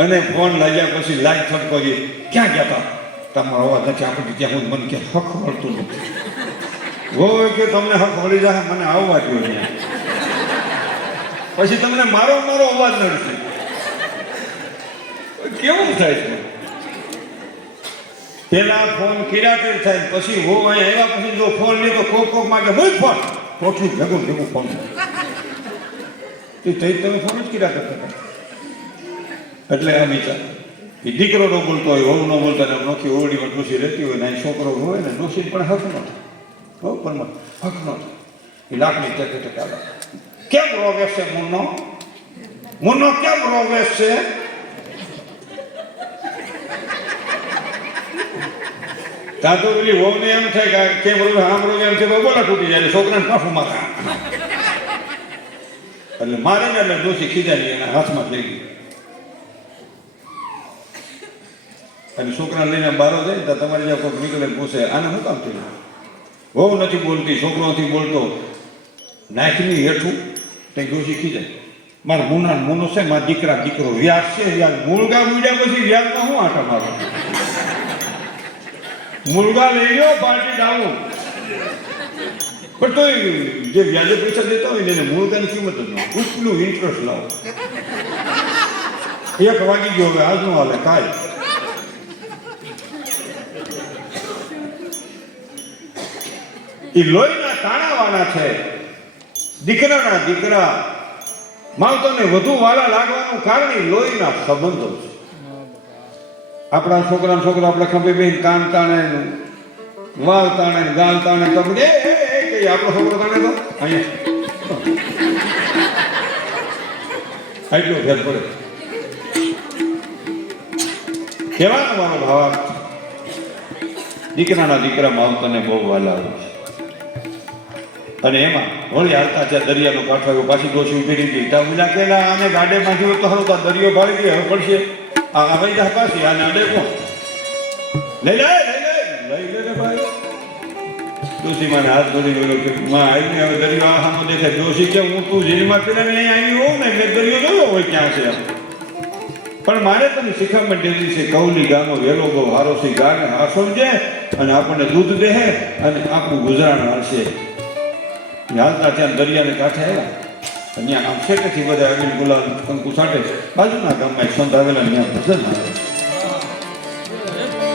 અને ફોન લાગ્યા પછી લાઈટ થડકો ગઈ, ક્યાં ગયા હતા? તમારો અવાજ નથી આપણે ત્યાં હું મને કે હક મળતું નથી. હોય કે તમને હક મળી જાય, મને આવવા દો ત્યાં. પછી તમને મારો અવાજ નથી. કેવું થાય છે? પેલા ફોન કિરાકર થાય, પછી હો અહીં આવ્યા પછી જો ફોન લે તો કોક માગે મૂક ફોન, ટોટલું ભેગું ફોન. તમે ફોન જ કિરાકર કરતા. એટલે આ વિચાર દીકરો ન બોલતો હોય, વહુ ન બોલતો હોય, નોખી ઓરડીમાં ડોસી રહેતી હોય ને છોકરો હોય ને ડોસી પણ હક ન થાય. પણ હક ન થાય. એ લાકડી ટકે કેમ રોવે છે મુન્નો કેમ રોવે છે? ત્યાં તો પેલી વહુને એમ થાય કે કેમ રોવે, આમ રોવે એમ છે તો બોલા તૂટી જાય, છોકરાને પાછું મારે. એટલે મારે ને એટલે ડોસી ખીજાની એના હાથમાં થઈ ગઈ. અને છોકરા લઈને બારો જાય તો તમારે જ્યાં કોઈ નીકળે પૂછે આને શું કામ થયું? બહુ નથી બોલતી, છોકરો નથી બોલતો, નાખની હેઠું કંઈ ડોસી ખીજાય. મારા મુનો છે, મારા દીકરો વ્યાજ છે, વ્યાજ મુલગા મૂડ્યા પછી વ્યાજમાં શું આટા મારો? મુલગા લઈ ગયો પાર્ટી ડાવું. પણ તો જે વ્યાજે પૈસા દેતા હોય ને એને મુલગાની કિંમત જ ન ઉપલું ઇન્ટરેસ્ટ લાવો. એક વાગી ગયો, હવે આજનું હાલે કાંઈ. એ લોહીના તાણાવાના છે. દીકરા માવતરને વધુ વાલા લાગવાનું કારણ લોહીના સંબંધો છે. આપણા છોકરા આપણે ખંભે બેન કાન તાણે, વાલ તાણે, ગાલ તાણે, તો આપણો છોકરો તાણે તો અહીંયા એટલો ફેર પડે. કહેવાનો મારો ભાવ, દીકરા માવતરને બહુ વાલા હોય છે. અને એમાં વળી હાલતા છે દરિયાનો કાંઠો આવ્યો, પાછી ડોસી ઉભી રહી ત્યાં ઉલા કેલા આને ગાડેમાંથી હોય તો સારું, તો દરિયો ભાળી ગઈ, હવે પડશે આ વહી જા પાછી આને અડે કોણ? લઈ લે ભાઈ. ડોસી માને હાથ ધરી ગયો કે માં આવીને હવે દરિયો આ સામો દેખાય. ડોસી કે હું તું જેલમાં પેલા ને અહીં આવી હોઉં ને એટલે દરિયો જોયો હોય ક્યાં છે. પણ મારે તને શિખામણ દેવી છે, કૌલી ગામો વેલો બહુ હારો છે, ગાને હાસો છે અને આપણને દૂધ દેહે અને આપણું ગુજરાન હાલશે. હાલતા ત્યાં દરિયાને કાંઠે આવ્યા, ત્યાં આમ શેકેથી બધા આવીને ગુલાબ કંકુ છાંટે. બાજુના ગામમાં એક સંત આવેલા ત્યાં ભજન આવે.